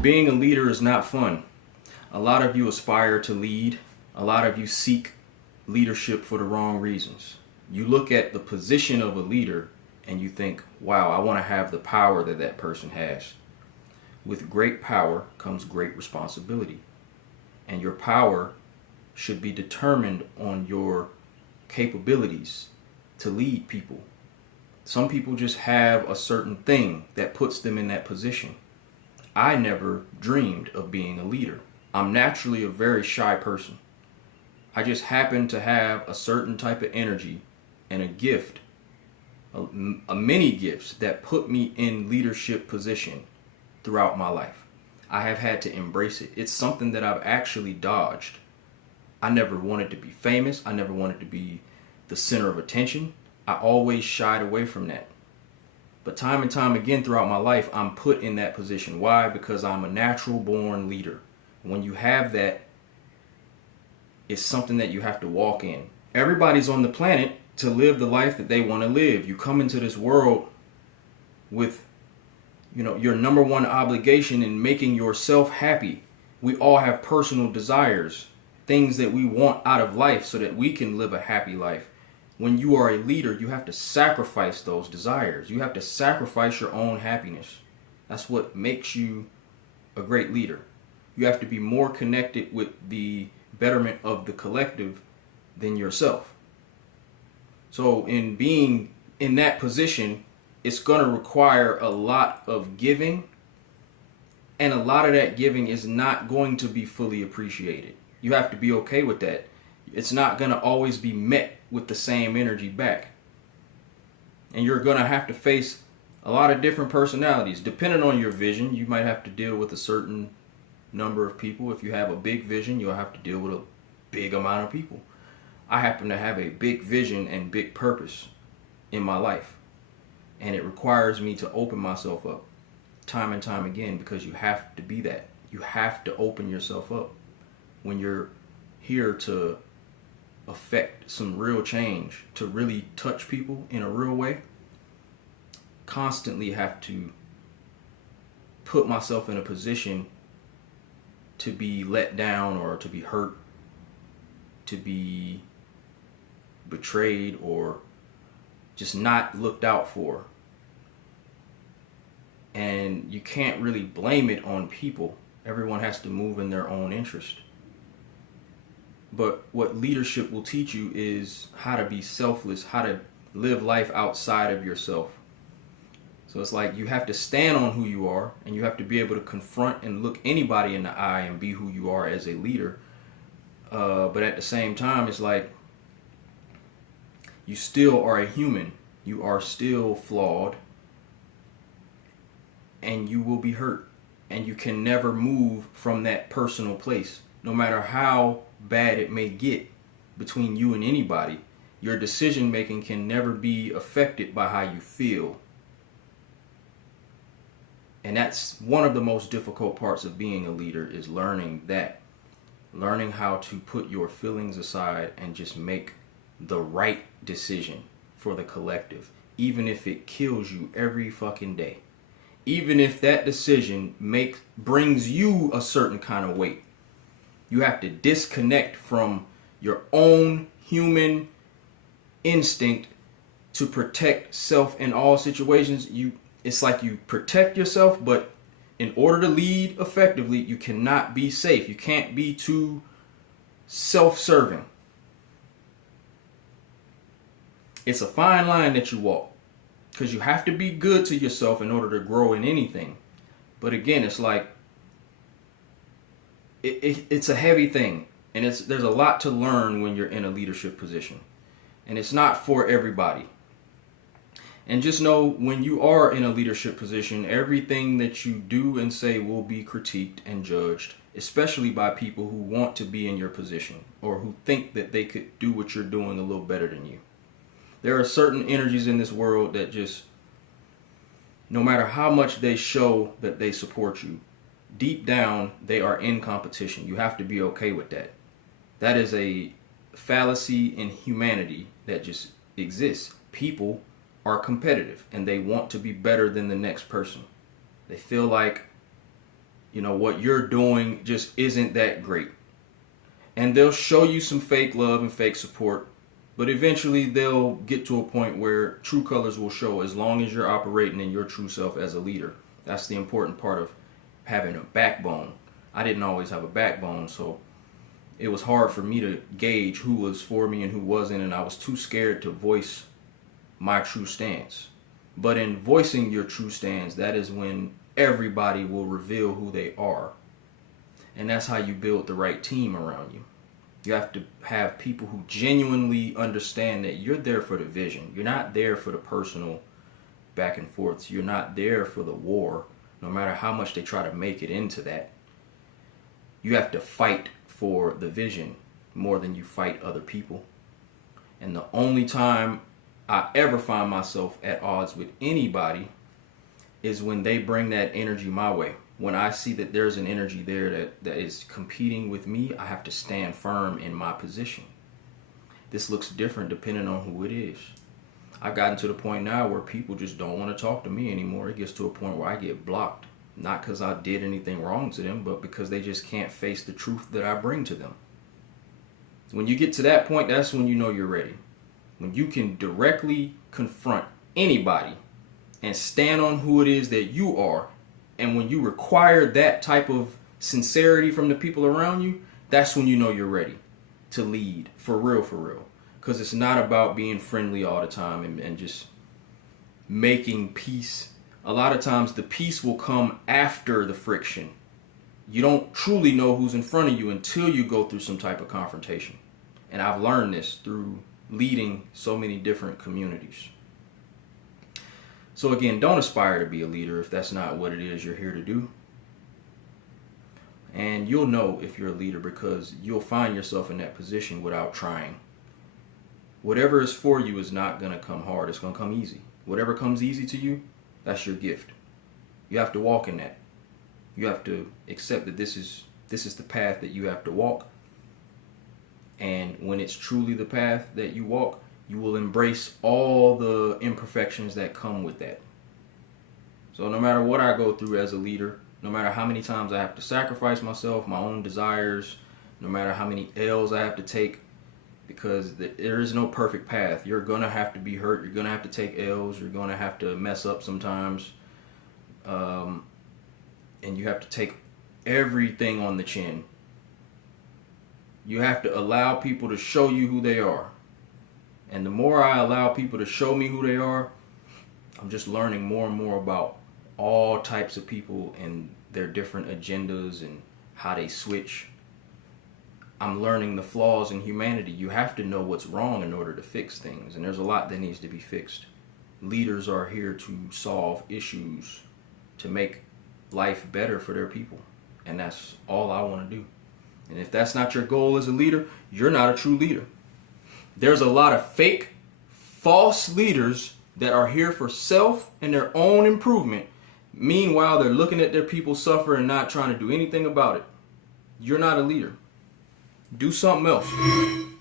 Being a leader is not fun. A lot of you aspire to lead. A lot of you seek leadership for the wrong reasons. You look at the position of a leader and you think, wow, I want to have the power that that person has. With great power comes great responsibility. And your power should be determined on your capabilities to lead people. Some people just have a certain thing that puts them in that position. I never dreamed of being a leader. I'm naturally a very shy person. I just happen to have a certain type of energy and a gift, a many gifts that put me in leadership position throughout my life. I have had to embrace it. It's something that I've actually dodged. I never wanted to be famous. I never wanted to be the center of attention. I always shied away from that. But time and time again throughout my life, I'm put in that position. Why? Because I'm a natural born leader. When you have that, it's something that you have to walk in. Everybody's on the planet to live the life that they want to live. You come into this world with, your number one obligation in making yourself happy. We all have personal desires, things that we want out of life so that we can live a happy life. When you are a leader, you have to sacrifice those desires. You have to sacrifice your own happiness. That's what makes you a great leader. You have to be more connected with the betterment of the collective than yourself. So in being in that position, it's going to require a lot of giving, and a lot of that giving is not going to be fully appreciated. You have to be okay with that. It's not going to always be met with the same energy back. And you're going to have to face a lot of different personalities. Depending on your vision, you might have to deal with a certain number of people. If you have a big vision, you'll have to deal with a big amount of people. I happen to have a big vision and big purpose in my life. And it requires me to open myself up time and time again, because you have to be that. You have to open yourself up when you're here to affect some real change, to really touch people in a real way. Constantly have to put myself in a position to be let down or to be hurt, to be betrayed, or just not looked out for. And you can't really blame it on people. Everyone has to move in their own interest. But what leadership will teach you is how to be selfless, how to live life outside of yourself. So it's like you have to stand on who you are, and you have to be able to confront and look anybody in the eye and be who you are as a leader. But at the same time, it's like you still are a human. You are still flawed, and you will be hurt. And you can never move from that personal place. No matter how bad it may get between you and anybody, your decision making can never be affected by how you feel. And that's one of the most difficult parts of being a leader, is learning that. Learning how to put your feelings aside and just make the right decision for the collective, even if it kills you every fucking day. Even if that decision brings you a certain kind of weight. You have to disconnect from your own human instinct to protect self in all situations. It's like you protect yourself, but in order to lead effectively, you cannot be safe. You can't be too self-serving. It's a fine line that you walk, because you have to be good to yourself in order to grow in anything. But again, it's like it's a heavy thing, and there's a lot to learn when you're in a leadership position, and it's not for everybody. And just know, when you are in a leadership position, everything that you do and say will be critiqued and judged, especially by people who want to be in your position or who think that they could do what you're doing a little better than you. There are certain energies in this world that just, no matter how much they show that they support you, deep down, they are in competition. You have to be okay with that. That is a fallacy in humanity that just exists. People are competitive and they want to be better than the next person. They feel like what you're doing just isn't that great. And they'll show you some fake love and fake support, but eventually they'll get to a point where true colors will show as long as you're operating in your true self as a leader. That's the important part of having a backbone. I didn't always have a backbone, so it was hard for me to gauge who was for me and who wasn't, and I was too scared to voice my true stance. But in voicing your true stance, that is when everybody will reveal who they are. And that's how you build the right team around you. You have to have people who genuinely understand that you're there for the vision. You're not there for the personal back and forths. You're not there for the war, no matter how much they try to make it into that. You have to fight for the vision more than you fight other people. And the only time I ever find myself at odds with anybody is when they bring that energy my way. When I see that there's an energy there that is competing with me, I have to stand firm in my position. This looks different depending on who it is. I've gotten to the point now where people just don't want to talk to me anymore. It gets to a point where I get blocked. Not because I did anything wrong to them, but because they just can't face the truth that I bring to them. When you get to that point, that's when you know you're ready. When you can directly confront anybody and stand on who it is that you are, and when you require that type of sincerity from the people around you, that's when you know you're ready to lead for real, for real. Because it's not about being friendly all the time and just making peace. A lot of times the peace will come after the friction. You don't truly know who's in front of you until you go through some type of confrontation. And I've learned this through leading so many different communities. So again, don't aspire to be a leader if that's not what it is you're here to do. And you'll know if you're a leader because you'll find yourself in that position without trying. Whatever is for you is not going to come hard. It's going to come easy. Whatever comes easy to you, that's your gift. You have to walk in that. You have to accept that this is the path that you have to walk. And when it's truly the path that you walk, you will embrace all the imperfections that come with that. So no matter what I go through as a leader, no matter how many times I have to sacrifice myself, my own desires, no matter how many L's I have to take, because there is no perfect path. You're going to have to be hurt. You're going to have to take L's. You're going to have to mess up sometimes. And you have to take everything on the chin. You have to allow people to show you who they are. And the more I allow people to show me who they are, I'm just learning more and more about all types of people and their different agendas and how they switch. I'm learning the flaws in humanity. You have to know what's wrong in order to fix things. And there's a lot that needs to be fixed. Leaders are here to solve issues, to make life better for their people. And that's all I want to do. And if that's not your goal as a leader, you're not a true leader. There's a lot of fake, false leaders that are here for self and their own improvement. Meanwhile, they're looking at their people suffer and not trying to do anything about it. You're not a leader. Do something else.